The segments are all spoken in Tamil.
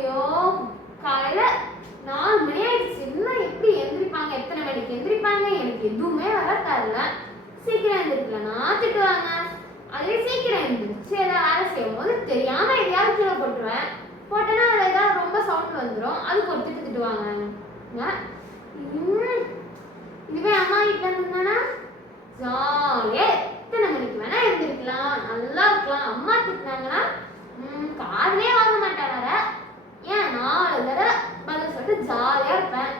ஐயோ காலையில 4 மணி ஆயிடுச்சு. இன்னும் எப்படி எந்திரிப்பாங்க, எத்தனை மணிக்கு எந்திரிப்பாங்க எனக்கு எதுவுமே வர தரல. சீக்கிரம் எந்திரிக்கலன்னா திட்டுவாங்க. அதே சீக்கிரம் எந்திரிச்சு ஏதாவது வேலை செய்யும் போது தெரியாம எதையாவது கீழே போட்டுருவேன். போட்டேன்னா அதில் ஏதாவது ரொம்ப சவுண்ட் வந்துடும். அதுக்கு ஒரு திட்டுவாங்க. இதுவே அம்மா வீட்டில் இருந்தானா ஜாலியா எத்தனை மணிக்கு வேணா எழுந்திருக்கலாம், நல்லா இருக்கலாம். அம்மா திட்டினாங்கன்னா காதலே வாங்க மாட்டேன். வர ஏன் 4 தடவை பதில் சொல்லிட்டு ஜாலியா இருப்பேன்.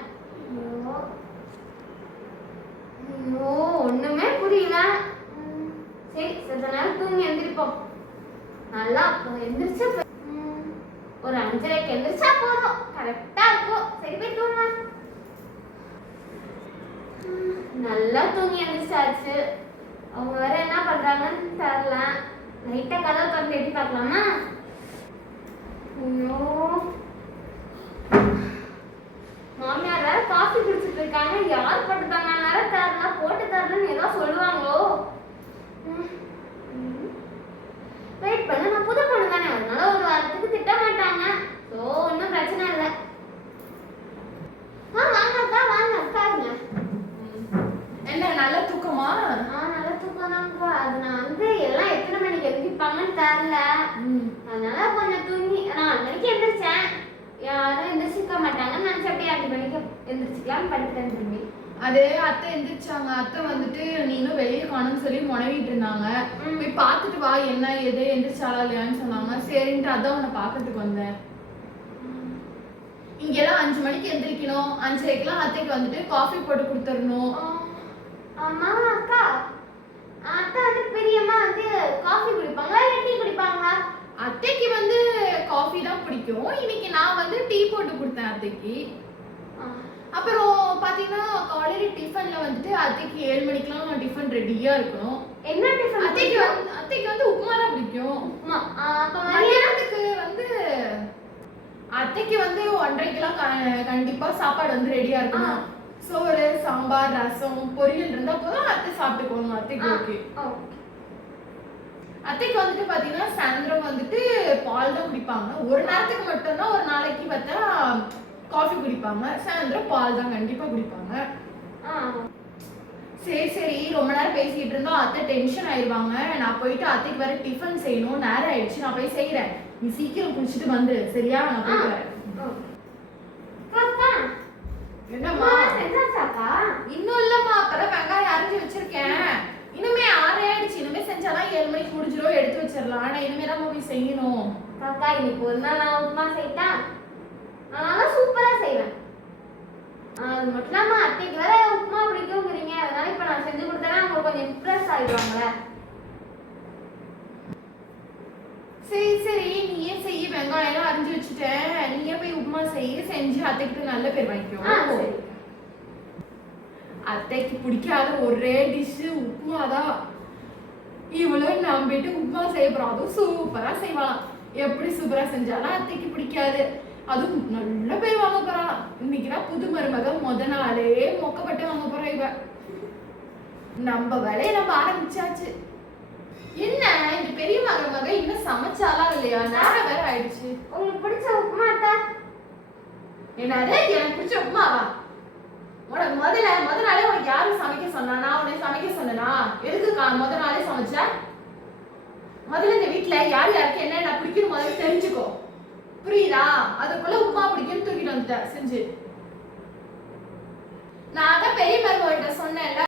ஐயோ ஒண்ணுமே புரியல. சரி சில நேரம் தூங்கி எந்திரிப்போம். நல்லா எந்திரிச்சு ஒரு 5:30க்கு எந்திரிச்சா போதும், கரெக்டா இருக்கும். சரி போய் தூங்க. நல்லா தூங்கி எந்திரிச்சாச்சு. அவங்க வேற என்ன பண்றாங்கன்னு தெரியல. லைட்டா கதவை திறந்து எட்டி பார்க்கலாமா? ஐயோ மாமியார் வேற காஃபி குடிச்சிட்டு இருக்காங்க. யார் போட்டுட்டாங்க வேற தெரியல. போட்டு தரலன்னு ஏதோ சொல்லுவாங்களோ. வெயிட் பண்ண, நான் புது பொண்ணு தானே, அதனால ஒரு வாரத்துக்கு திட்ட மாட்டாங்க. ஸோ ஒன்றும் பிரச்சனை இல்லை. வாங்க அக்கா, வாங்க உட்காருங்க. என்ன நல்ல தூக்கமா? நல்ல தூக்கம் தான்க்கா. அது நான் எல்லாம் எத்தனை மணிக்கு எந்திரிப்பாங்கன்னு தெரியல. அதனால கொஞ்சம் தூங்கி 4 மணிக்கு எந்திரிச்சேன். யாரும் எந்திரிச்சிக்க மாட்டாங்கன்னு நினைச்சு அப்படியே 5 மணிக்கு எந்திரிச்சிக்கலாம்னு படுத்துட்டேன் திரும்பி. அது அத்தை எந்திரிச்சாங்க. அத்தை வந்துட்டு நீனும் வெளியே காணும்னு சொல்லி முனவிட்டு இருந்தாங்க. போய் பார்த்துட்டு வா என்ன எது எந்திரிச்சாலா இல்லையான்னு சொன்னாங்க. சரின்ட்டு அதான் உன்னை பார்க்கறதுக்கு வந்தேன். இங்கெல்லாம் 5 மணிக்கு எந்திரிக்கணும். 5:30க்குலாம் அத்தைக்கு வந்துட்டு காஃபி போட்டு கொடுத்துடணும். ஆமா அக்கா, அத்தை பெரியம்மா காஃபி குடிப்பாங்களா இல்லை டீ குடிப்பாங்களா? அத்தைக்கு காஃபி தான் பிடிக்கும். இன்னைக்கு நான் டீ போட்டு கொடுத்தேன் அத்தைக்கு. அப்புறம் பாத்தீங்கன்னா காலையில டிஃபன்ல அத்தைக்கு 7 மணிக்கெல்லாம் டிஃபன் ரெடியா இருக்கணும். என்ன டிஃபன்? அத்தைக்கு உப்புமா தான் பிடிக்கும். உப்புமா. அப்ப மதியானத்துக்கு அத்தைக்கு 1:30க்கெல்லாம் கண்டிப்பா சாப்பாடு ரெடியா இருக்கணும். சோறு, சாம்பார், ரசம், பொரியல் இருந்தா போதும். அத்தை சாப்பிட்டுக்குவாங்க. அத்தைக்கு ஓகே. அத்தைக்கு பாத்தீங்கன்னா சாயந்தரம் பால் தான் குடிப்பாங்க. ஒரு நேரத்துக்கு மட்டும்தான் ஒரு நாளைக்கு பார்த்தா காஃபி குடிப்பாங்க. சாயந்தரம் பால் தான் கண்டிப்பா குடிப்பாங்க. சரி ரொம்ப நேரம் பேசிட்டு இருந்தோம். அத்தை டென்ஷன் ஆயிடுவாங்க. நான் போயிட்டு அத்தைக்கு வேற டிஃபன் செய்யணும். நேரம் ஆயிடுச்சு, நான் போய் செய்யறேன். நீ சீக்கிரம் குடிச்சிட்டு வந்து சரியா? நான் போய் வரேன். என்னம்மா செஞ்சாச்சாக்கா? இன்னும் இல்லம்மா, அப்பதான் வெங்காயம் அரைஞ்சி வச்சிருக்கேன். இனிமே 6 ஆயிடுச்சு. இனிமே செஞ்சாலாம் 7 மணிக்கு முடிஞ்சிடும். எடுத்து வச்சிடலாம். ஆனா இனிமே தான் போய் செய்யணும். அக்கா இன்னைக்கு ஒரு நாள் நான் உப்புமா செய்யிட்டேன். நான் சூப்பரா செய்வேன். அது மட்டும் இல்லாம அத்தைக்கு வேற உப்புமா பிடிக்குங்கிறீங்க. அதனால இப்ப நான் செஞ்சு கொடுத்தேன்னா அவங்க கொஞ்சம் இம்ப்ரெஸ் ஆயிடுவாங்க. சரி நீயே செய்ய. வெங்காயம் எல்லாம் அரிஞ்சு வச்சுட்டேன். நீயே போய் உப்புமா செஞ்சு அத்தைக்கு நல்ல பேர் வாங்கிக்கோ. அத்தைக்கு பிடிக்காத ஒரே டிஷ் உப்புமா தான். இவ்வளவு நம்பிட்டு உப்புமா செய்ய போறோம். அதுவும் சூப்பரா செய்வாளாம். எப்படி சூப்பரா செஞ்சாலும் அத்தைக்கு பிடிக்காது. அதுவும் நல்ல பேர் வாங்க போறான். இன்னைக்குதான் புது மருமக முத நாளே மொக்கப்பட்டு வாங்க போறோம். இவ நம்ம வேலையை நம்ம ஆரம்பிச்சாச்சு. என்ன இந்த பெரிய மருமக இன்னும் சமைச்சாலா இல்லையா? நேரம் வேற ஆயிடுச்சு. உங்களுக்கு பிடிச்ச உப்புமா அத்தா? என்னது எனக்கு பிடிச்ச உப்புமாவா? உனக்கு முத நாளே உனக்கு யாரும் சமைக்க சொன்னா? நான் உன்னை சமைக்க சொன்னா? எதுக்கு முத நாளே சமைச்ச? முதல்ல இந்த வீட்டுல யார் யாருக்கு என்ன பிடிக்கும் முதல்ல தெரிஞ்சுக்கோ. புரியுதா? அதுக்குள்ள உப்புமா பிடிக்கும்னு தூக்கிட்டு வந்துட்டேன் செஞ்சு. நான் தான் பெரிய மருமகிட்ட சொன்னேன்ல.